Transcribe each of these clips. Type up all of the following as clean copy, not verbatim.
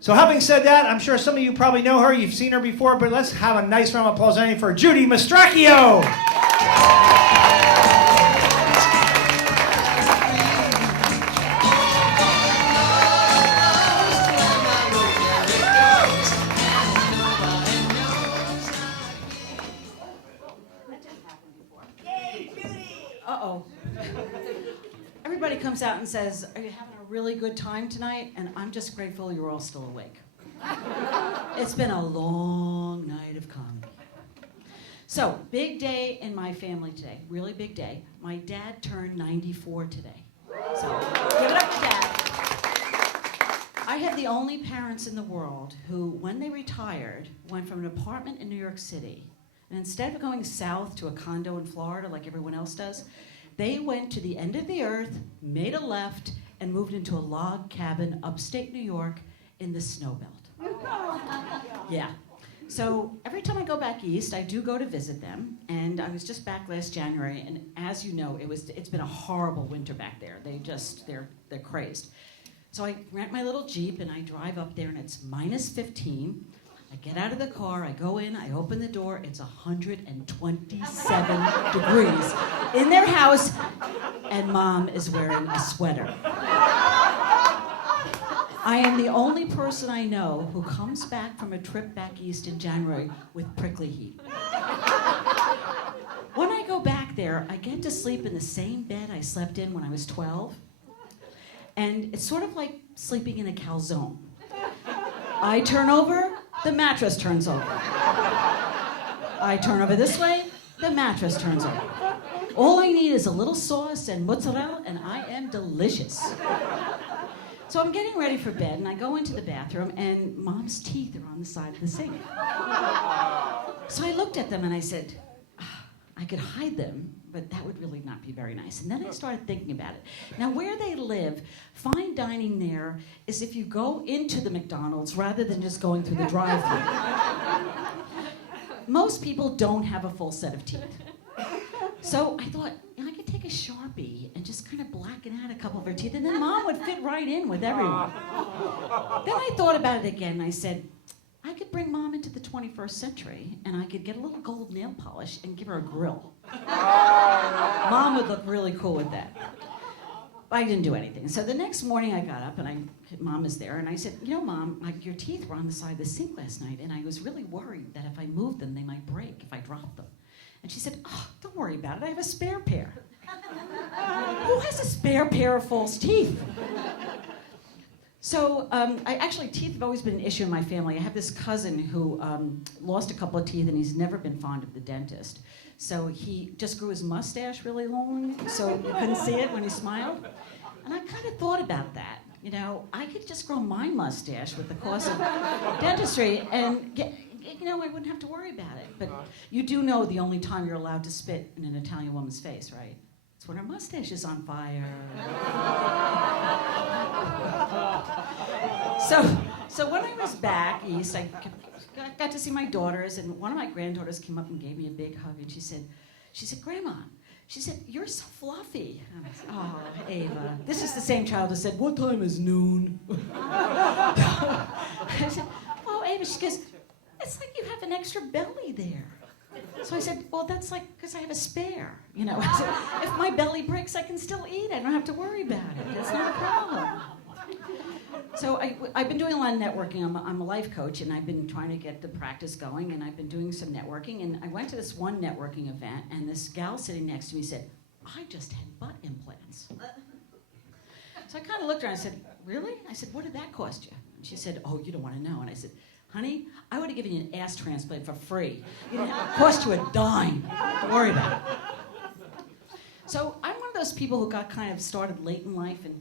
So having said that, I'm sure some of you probably know her. You've seen her before, but let's have a nice round of applause for Judy Mastracchio. Uh-oh. Everybody comes out and says, are you having a really good time tonight? And I'm just grateful you're all still awake. It's been a long night of comedy. So, big day in my family today. Really big day. My dad turned 94 today. So, give it up for Dad. I had the only parents in the world who, when they retired, went from an apartment in New York City, and instead of going south to a condo in Florida like everyone else does, they went to the end of the earth, made a left, and moved into a log cabin upstate New York in the snow belt. Yeah. So every time I go back east, I do go to visit them, and I was just back last January, and as you know, it's been a horrible winter back there. They're crazed. So I rent my little Jeep, and I drive up there, and it's minus 15. I get out of the car, I go in, I open the door, it's 127 degrees in their house, and Mom is wearing a sweater. I am the only person I know who comes back from a trip back east in January with prickly heat. When I go back there, I get to sleep in the same bed I slept in when I was 12, and it's sort of like sleeping in a calzone. I turn over, the mattress turns over. I turn over this way, the mattress turns over. All I need is a little sauce and mozzarella, and I am delicious. So I'm getting ready for bed, and I go into the bathroom, and Mom's teeth are on the side of the sink. So I looked at them, and I said, I could hide them, but that would really not be very nice. And then I started thinking about it. Now, where they live, fine dining there is if you go into the McDonald's rather than just going through the drive-thru. Most people don't have a full set of teeth. So I thought, I could take a Sharpie and just kind of blacken out a couple of her teeth, and then Mom would fit right in with everyone. Then I thought about it again, and I said, I could bring Mom into the 21st century, and I could get a little gold nail polish and give her a grill. Mom would look really cool with that. But I didn't do anything. So the next morning I got up, and Mom is there, and I said, Mom, your teeth were on the side of the sink last night, and I was really worried that if I moved them, they might break if I dropped them. And she said, don't worry about it, I have a spare pair. Who has a spare pair of false teeth? So, teeth have always been an issue in my family. I have this cousin who lost a couple of teeth, and he's never been fond of the dentist. So he just grew his mustache really long, so you couldn't see it when he smiled. And I kind of thought about that. I could just grow my mustache with the cost of dentistry, and I wouldn't have to worry about it. But you do know the only time you're allowed to spit in an Italian woman's face, right? It's when her mustache is on fire. So when I was back east, I got to see my daughters, and one of my granddaughters came up and gave me a big hug, and she said, Grandma, she said, you're so fluffy. And I said, oh, Ava. This is the same child who said, what time is noon? I said, oh, Ava, she goes, it's like you have an extra belly there. So I said, well, that's like, because I have a spare. I said, if my belly breaks, I can still eat. I don't have to worry about it. It's not a problem. So I've been doing a lot of networking. I'm a life coach, and I've been trying to get the practice going, and I've been doing some networking. And I went to this one networking event, and this gal sitting next to me said, I just had butt implants. So I kind of looked at her and I said, really? I said, what did that cost you? And she said, oh, you don't want to know. And I said, honey, I would have given you an ass transplant for free. It cost you a dime. Don't worry about it. So I'm one of those people who got kind of started late in life and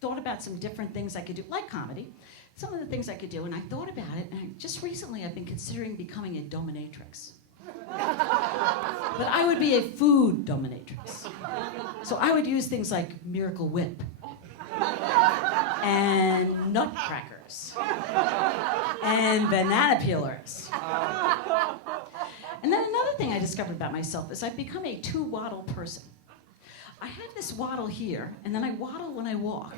thought about some different things I could do, like comedy, some of the things I could do, and I thought about it, and just recently I've been considering becoming a dominatrix. But I would be a food dominatrix. So I would use things like Miracle Whip, and nutcrackers, and banana peelers. And then another thing I discovered about myself is I've become a two-waddle person. I have this waddle here, and then I waddle when I walk.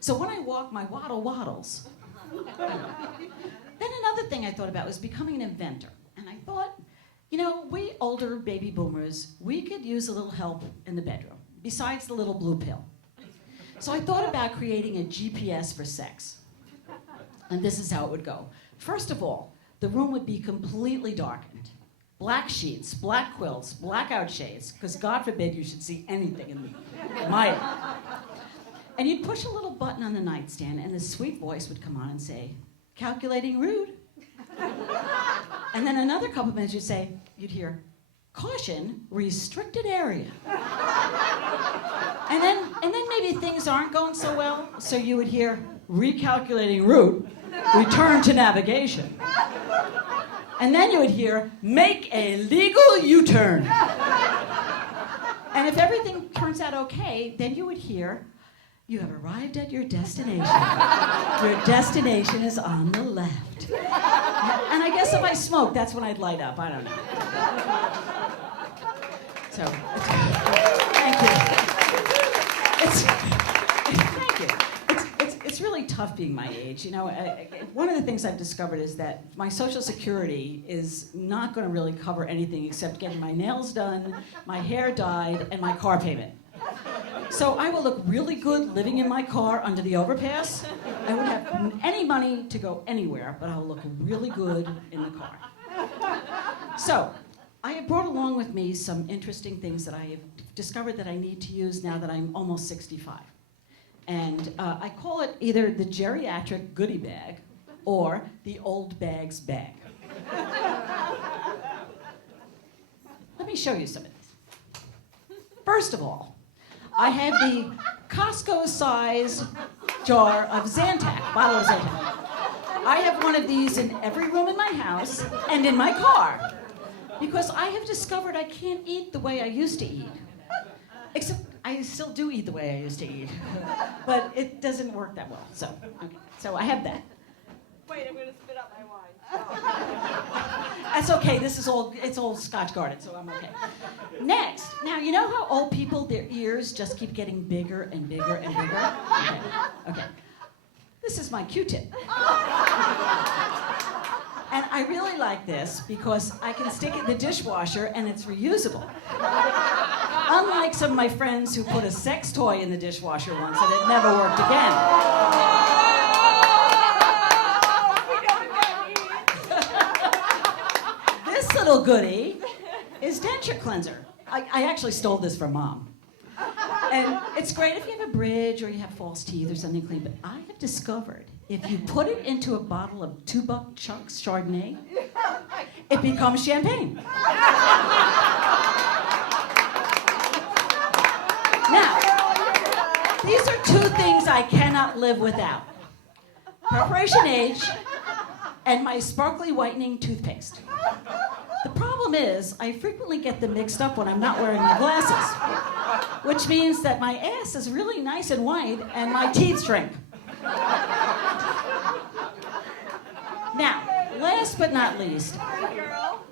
So when I walk, my waddle waddles. Then another thing I thought about was becoming an inventor. And I thought, we older baby boomers, we could use a little help in the bedroom, besides the little blue pill. So I thought about creating a GPS for sex. And this is how it would go. First of all, the room would be completely darkened. Black sheets, black quilts, blackout shades, because God forbid you should see anything in my room. And you'd push a little button on the nightstand, and this sweet voice would come on and say, "Calculating rude." And then another couple minutes you'd hear, "Caution, restricted area." And then maybe things aren't going so well, so you would hear, "Recalculating route, return to navigation." And then you would hear, "Make a legal U-turn." And if everything turns out okay, then you would hear, "You have arrived at your destination. Your destination is on the left." And I guess if I smoked, that's when I'd light up. I don't know. So, thank you. Thank you. It's really tough being my age. One of the things I've discovered is that my Social Security is not going to really cover anything except getting my nails done, my hair dyed, and my car payment. So I will look really good living in my car under the overpass. I won't have any money to go anywhere, but I'll look really good in the car. So I have brought along with me some interesting things that I have discovered that I need to use now that I'm almost 65. And I call it either the geriatric goodie bag or the old bags bag. Let me show you some of this. First of all, I have the Costco-sized jar of Zantac, bottle of Zantac. I have one of these in every room in my house and in my car because I have discovered I can't eat the way I used to eat. Except I still do eat the way I used to eat, but it doesn't work that well. So I have that. Wait, I'm going to spit out my wine. That's okay. It's all Scotch guarded, so I'm okay. Next, now you know how old people, their ears just keep getting bigger and bigger and bigger? Okay. This is my Q-tip. And I really like this because I can stick it in the dishwasher and it's reusable. Unlike some of my friends who put a sex toy in the dishwasher once and it never worked again. This little goodie is denture cleanser. I actually stole this from Mom. And it's great if you have a bridge or you have false teeth or something clean, but I have discovered if you put it into a bottle of $2 Chuck's Chardonnay, it becomes champagne. Now, these are two things I cannot live without. Preparation H and my sparkly whitening toothpaste. The problem is, I frequently get them mixed up when I'm not wearing my glasses, which means that my ass is really nice and white and my teeth shrink. Now, last but not least,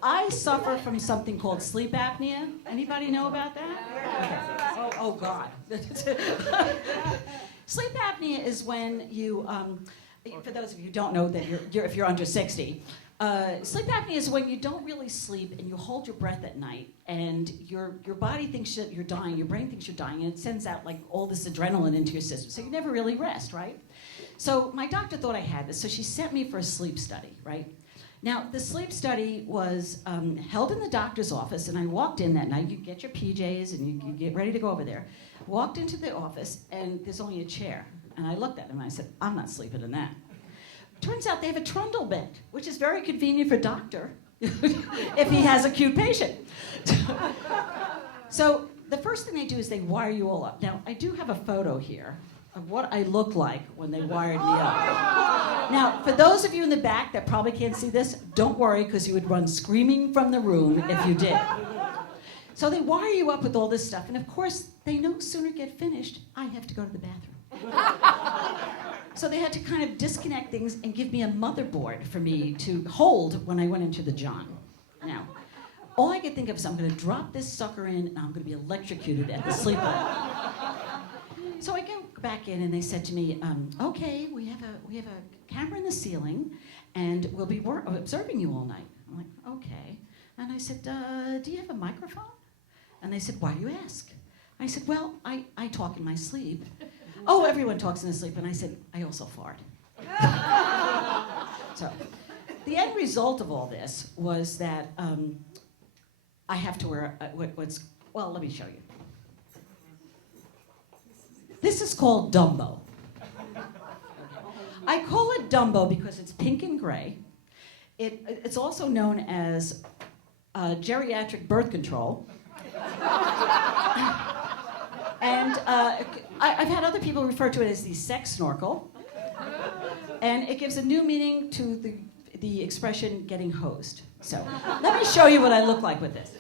I suffer from something called sleep apnea. Anybody know about that? Okay. Oh God. Sleep apnea is when you, for those of you who don't know that if you're under 60, sleep apnea is when you don't really sleep and you hold your breath at night and your body thinks you're dying, your brain thinks you're dying, and it sends out like all this adrenaline into your system. So you never really rest, right? So my doctor thought I had this, so she sent me for a sleep study, right? Now, the sleep study was held in the doctor's office, and I walked in that night. You get your PJs, and you get ready to go over there. Walked into the office, and there's only a chair. And I looked at him, and I said, I'm not sleeping in that. Turns out they have a trundle bed, which is very convenient for doctor if he has a cute patient. So the first thing they do is they wire you all up. Now, I do have a photo here of what I look like when they wired me up. Now, for those of you in the back that probably can't see this, don't worry, because you would run screaming from the room if you did. So they wire you up with all this stuff, and of course, they no sooner get finished, I have to go to the bathroom. So they had to kind of disconnect things and give me a motherboard for me to hold when I went into the John. Now, all I could think of is I'm going to drop this sucker in, and I'm going to be electrocuted at the sleep lab. So I go back in and they said to me, okay, we have a camera in the ceiling and we'll be observing you all night. I'm like, okay. And I said, do you have a microphone? And they said, why do you ask? I said, well, I talk in my sleep. Oh, everyone talks in their sleep. And I said, I also fart. So the end result of all this was that I have to wear well, let me show you. This is called Dumbo. I call it Dumbo because it's pink and gray. It's also known as geriatric birth control. And I've had other people refer to it as the sex snorkel. And it gives a new meaning to the expression getting hosed. So let me show you what I look like with this.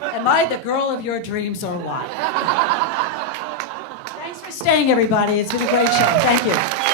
Am I the girl of your dreams or what? Thanks for staying, everybody. It's been a great show. Thank you.